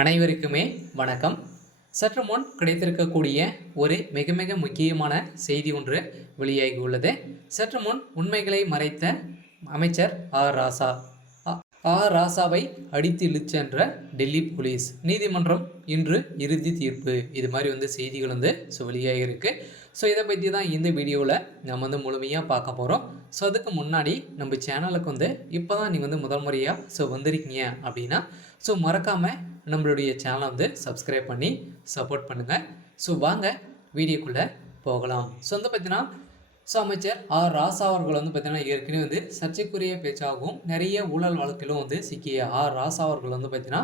அனைவருக்குமே வணக்கம். சற்று முன் கிடைத்திருக்கக்கூடிய ஒரு மிக மிக முக்கியமான செய்தி ஒன்று வெளியாகி உள்ளது. சற்று முன் உண்மைகளை மறைத்த அமைச்சர் ராசா ராசாவை அடித்து இழுச்சென்ற டெல்லி போலீஸ் நீதிமன்றம் இன்று இறுதி தீர்ப்பு. இது மாதிரி செய்திகள் வெளியாகி இருக்கு. ஸோ இதை பற்றி தான் இந்த வீடியோவில் நம்ம முழுமையாக பார்க்க போகிறோம். ஸோ அதுக்கு முன்னாடி நம்ம சேனலுக்கு இப்போ தான் நீங்கள் முதல் முறையாக வந்திருக்கீங்க அப்படின்னா மறக்காமல் நம்மளுடைய சேனலை சப்ஸ்கிரைப் பண்ணி சப்போர்ட் பண்ணுங்கள். ஸோ வாங்க வீடியோக்குள்ளே போகலாம். பார்த்தீங்கன்னா அமைச்சர் ராசா அவர்கள் பார்த்தீங்கன்னா ஏற்கனவே சர்ச்சைக்குரிய பேச்சாகவும் நிறைய ஊழல் வழக்கிலும் சிக்கிய ராசா அவர்கள் பார்த்தீங்கன்னா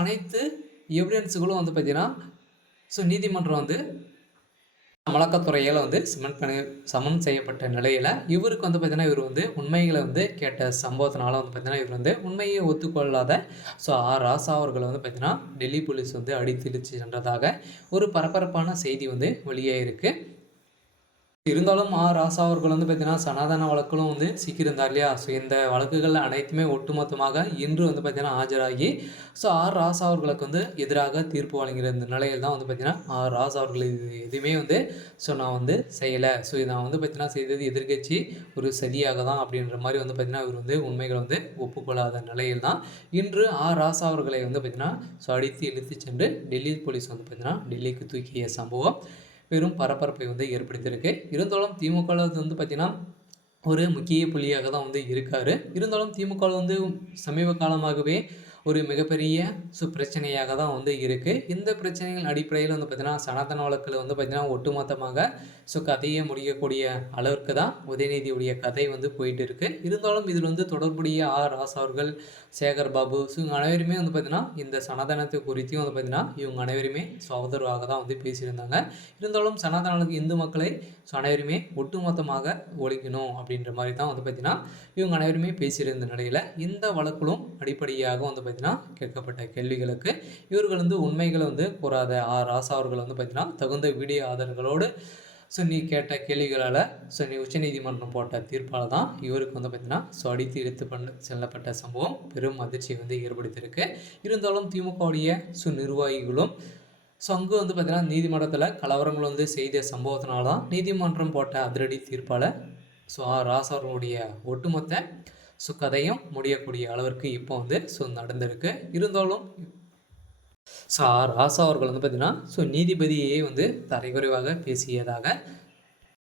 அனைத்து எவிடன்ஸுகளும் பார்த்தீங்கன்னா நீதிமன்றம் அமலாக்கத்துறையால் சமன் செய்யப்பட்ட நிலையில் இவருக்கு பார்த்தீங்கன்னா இவர் உண்மைகளை கேட்ட சம்பவத்தினால பார்த்தீங்கன்னா இவர் உண்மையை ஒத்துக்கொள்ளாத ராசா அவர்கள் பார்த்தீங்கன்னா டெல்லி போலீஸ் அடித்து இழுத்து சென்றதாக ஒரு பரபரப்பான செய்தி வெளியாகிருக்கு. இருந்தாலும் ராசா அவர்கள் பார்த்தீங்கன்னா சனாதன வழக்கிலும் சிக்கியிருந்தார் இல்லையா. ஸோ இந்த வழக்குகள் அனைத்துமே ஒட்டுமொத்தமாக இன்று பார்த்தீங்கன்னா ஆஜராகி ராசா அவர்களுக்கு எதிராக தீர்ப்பு வழங்குகிற இந்த நிலையில் தான் பார்த்தீங்கன்னா ராசா அவர்கள் எதுவுமே நான் செய்யலை. ஸோ நான் பார்த்தீங்கன்னா செய்தது எதிர்கட்சி ஒரு சதியாக தான் அப்படின்ற மாதிரி பார்த்தீங்கன்னா இவர் உண்மைகள் ஒப்புக்கொள்ளாத நிலையில் தான் இன்று ராசா அவர்களை பார்த்தீங்கன்னா அடித்து இழுத்து சென்று டெல்லி போலீஸ் பார்த்தீங்கன்னா டெல்லிக்கு தூக்கிய சம்பவம் பெரும் பரபரப்பை ஏற்படுத்தியிருக்கு. இருந்தாலும் திமுக பார்த்தீங்கன்னா ஒரு முக்கிய புள்ளியாக தான் இருக்கார். இருந்தாலும் திமுக சமீப காலமாகவே ஒரு மிகப்பெரிய பிரச்சனையாக தான் இருக்குது. இந்த பிரச்சனைகள் அடிப்படையில் பார்த்தீங்கன்னா சனாதன வழக்கில் பார்த்தீங்கன்னா ஒட்டுமொத்தமாக கதையை முடியக்கூடிய அளவிற்கு தான் உதயநிதியுடைய கதை போயிட்டு இருக்குது. இருந்தாலும் இதில் தொடர்புடைய ராசா அவர்கள், சேகர் பாபு இவங்க அனைவருமே பார்த்தீங்கன்னா இந்த சனாதனத்தை குறித்தும் பார்த்தீங்கன்னா இவங்க அனைவருமே சகோதரராக தான் பேசியிருந்தாங்க. இருந்தாலும் சனாதனத்துக்கு இந்து மக்களை அனைவருமே ஒட்டுமொத்தமாக ஒழிக்கணும் அப்படின்ற மாதிரி தான் பார்த்தீங்கன்னா இவங்க அனைவருமே பேசியிருந்த நிலையில் இந்த வழக்கிலும் அடிப்படையாக பார்த்தீங்கன்னா கேட்கப்பட்ட கேள்விகளுக்கு இவர்கள் உண்மைகளை கூறாத ராசா அவர்கள் பார்த்தீங்கன்னா தகுந்த வீடியோ ஆதாரங்களோடு நீ கேட்ட கேள்விகளால் நீ உச்சநீதிமன்றம் போட்ட தீர்ப்பால் தான் இவருக்கு பார்த்தீங்கன்னா அடித்து இழுத்து செல்லப்பட்ட சம்பவம் பெரும் அதிர்ச்சியை ஏற்படுத்தியிருக்கு. இருந்தாலும் திமுகவுடைய நிர்வாகிகளும் அங்கு பார்த்தீங்கன்னா நீதிமன்றத்தில் கலவரங்கள் செய்த சம்பவத்தினால தான் நீதிமன்றம் போட்ட அதிரடி தீர்ப்பால் ராசா அவர்களுடைய ஒட்டுமொத்த கதையும் முடியக்கூடிய அளவிற்கு இப்போ நடந்திருக்கு. இருந்தாலும் ராசா அவர்கள் பார்த்தீங்கன்னா நீதிபதியே தரைக்குறைவாக பேசியதாக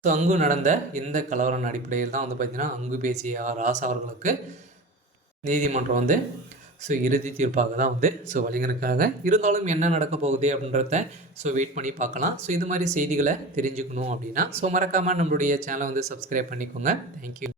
அங்கு நடந்த இந்த கலவரம் அடிப்படையில் தான் பார்த்தீங்கன்னா அங்கு பேசிய ராசா அவர்களுக்கு நீதிமன்றம் இறுதி தீர்ப்பாக தான் வழங்கியிருக்காங்க. இருந்தாலும் என்ன நடக்க போகுது அப்படின்றத வெயிட் பண்ணி பார்க்கலாம். இது மாதிரி செய்திகளை தெரிஞ்சுக்கணும் அப்படின்னா மறக்காமல் நம்மளுடைய சேனலை சப்ஸ்கிரைப் பண்ணிக்கோங்க. தேங்க்யூ.